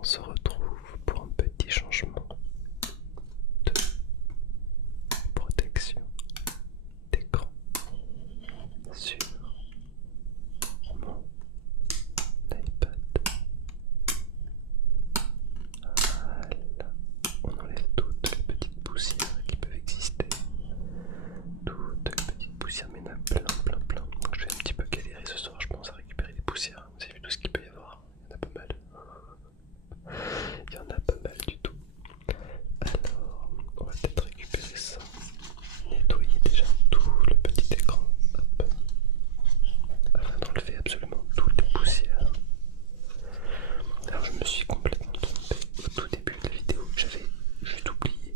on se retrouve pour un petit changement de protection d'écran sur mon iPad. Voilà, on enlève toutes les petites poussières qui peuvent exister. Toutes les petites poussières, mais il y en a plein. Donc je vais un petit peu galérer ce soir, je pense, à récupérer des poussières. Vous avez vu tout ce qu'il peut y avoir? Il y en a pas mal. Il y en a pas mal du tout. Alors, on va peut-être récupérer ça. Nettoyer déjà tout le petit écran. Hop. Afin d'enlever absolument toutes les poussières. Alors je me suis complètement trompé au tout début de la vidéo. J'avais juste oublié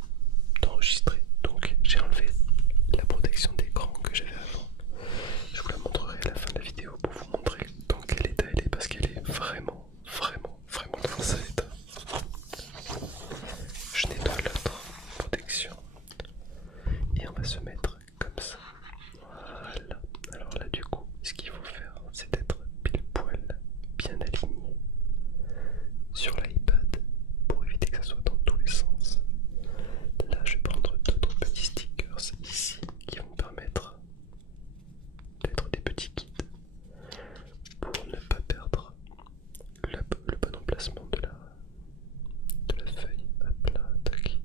d'enregistrer. Donc j'ai enlevé la protection d'écran que j'avais avant. Je vous la montrerai à la fin de la vidéo pour vous montrer dans quel état elle est, parce qu'elle est vraiment dans un sale état. Je nettoie l'autre protection et on va se mettre comme ça. Voilà. Alors là du coup, ce qu'il faut faire, c'est d'être pile poil bien aligné sur l'iPad pour éviter que ça soit dans tous les sens. Là je vais prendre d'autres petits stickers ici qui vont me permettre d'être des petits guides pour ne pas perdre le bon emplacement de la feuille. Hop là, tac.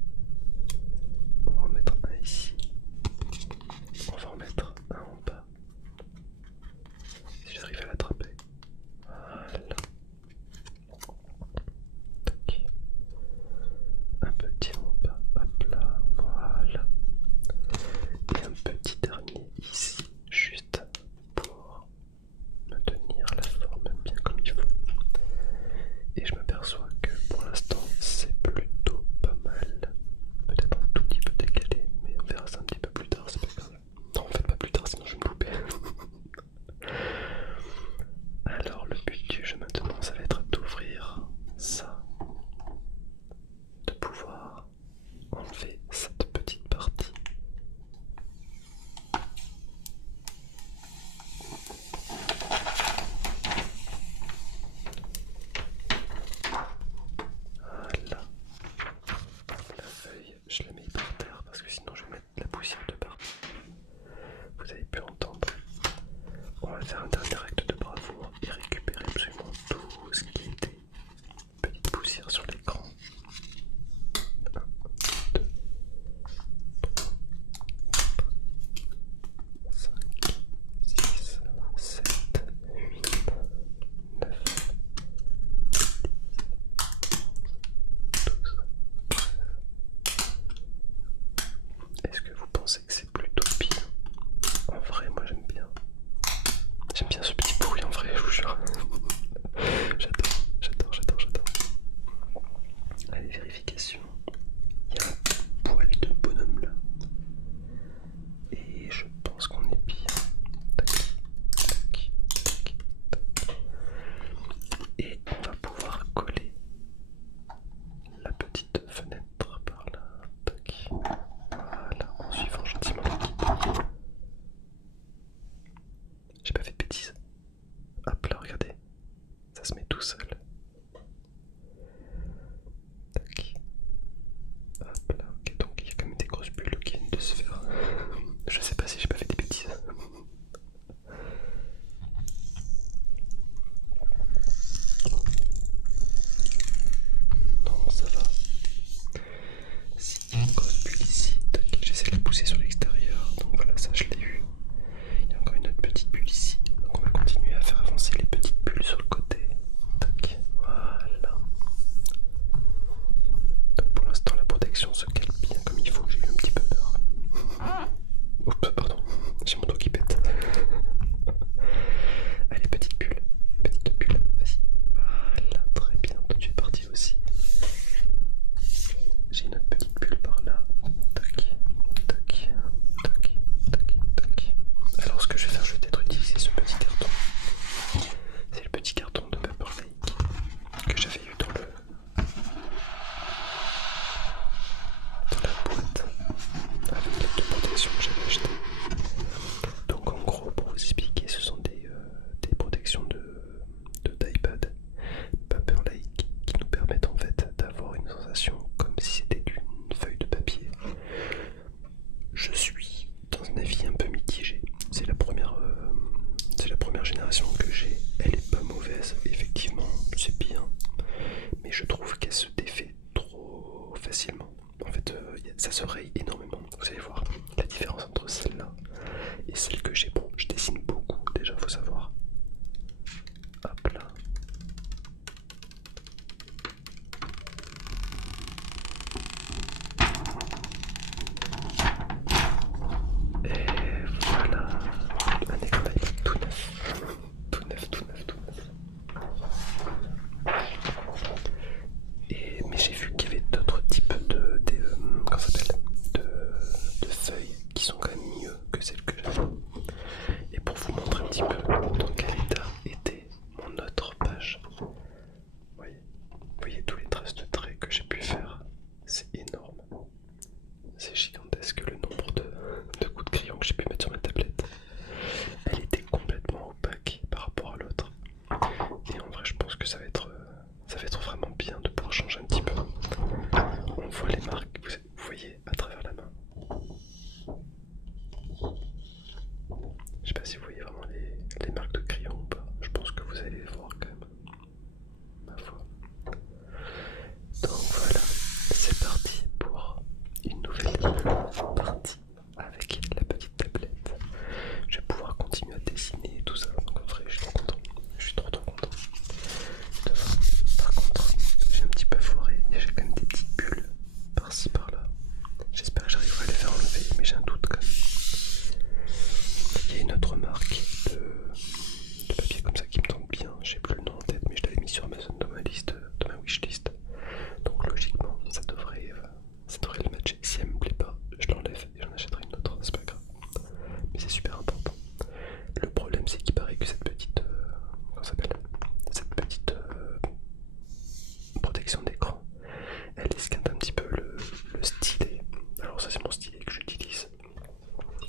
On va en mettre un ici. On va en mettre un en bas. Si j'arrive à l'attraper. Voilà. Tac. Un petit en bas. Hop là. Voilà. Et un petit dernier ici. Juste pour me tenir la forme bien comme il faut. Et je m'aperçois que pour l'instant c'est plutôt pas mal. Peut-être un tout petit peu décalé, mais on verra ça un petit peu plus tard, c'est pas grave. Non, en fait pas plus tard, sinon je vais me louper. Alors le but du jeu maintenant, ça va être d'ouvrir ça, de pouvoir enlever cette petite partie. Voilà. La feuille, je la mets par terre parce que sinon je vais mettre la poussière de partout. Vous avez pu entendre. On va faire un dernier acte de bravoure et récupérer absolument tout ce qui était petite poussière sur l'écran. 1, 2, 3, 5, 6, 7, 8, 9, 12, 13. Est-ce que vous pensez que c'est plutôt bien? En vrai, moi j'aime bien. J'aime bien ce petit bruit en vrai, je vous jure. J'adore. Allez, vérification. Il y a un poil de bonhomme là. Et je pense qu'on est bien. Tac. Et on va pouvoir coller la petite fenêtre par là. Tac. Voilà, en suivant gentiment le guide. J'ai pas fait de bêtises. Hop là, regardez. Ça se met tout seul. Tac. Hop là, ok, donc il y a quand même des grosses bulles qui viennent de se faire. Je sais pas si j'ai pas fait des bêtises. Non, ça va. Si, il y a une grosse bulle ici, tac, j'essaie de la pousser sur l'extérieur. Donc voilà, ça je l'ai eu. Il y a encore une autre petite bulle ici. Donc on va continuer à faire avancer les petites bulles sur le côté. Tac. petite protection d'écran, elle esquinte un petit peu le stylet. Alors ça c'est mon stylet que j'utilise.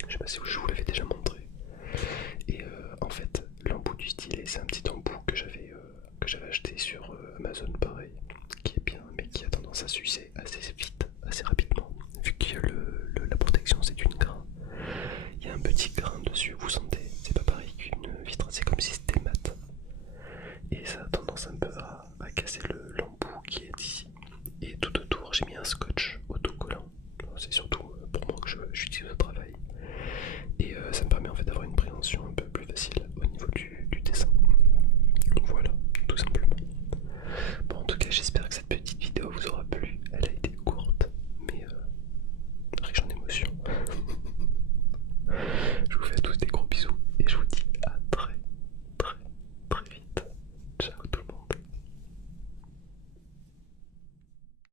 Je sais pas si je vous l'avais déjà montré. Et en fait, l'embout du stylet, c'est un petit embout que j'avais acheté sur Amazon, pareil, qui est bien, mais qui a tendance à s'user assez vite, assez rapidement, vu que la protection c'est d'une grain. Il y a un petit grain dessus, vous sentez, c'est pas pareil qu'une vitre, c'est comme si c'était mat. Et ça a tendance un peu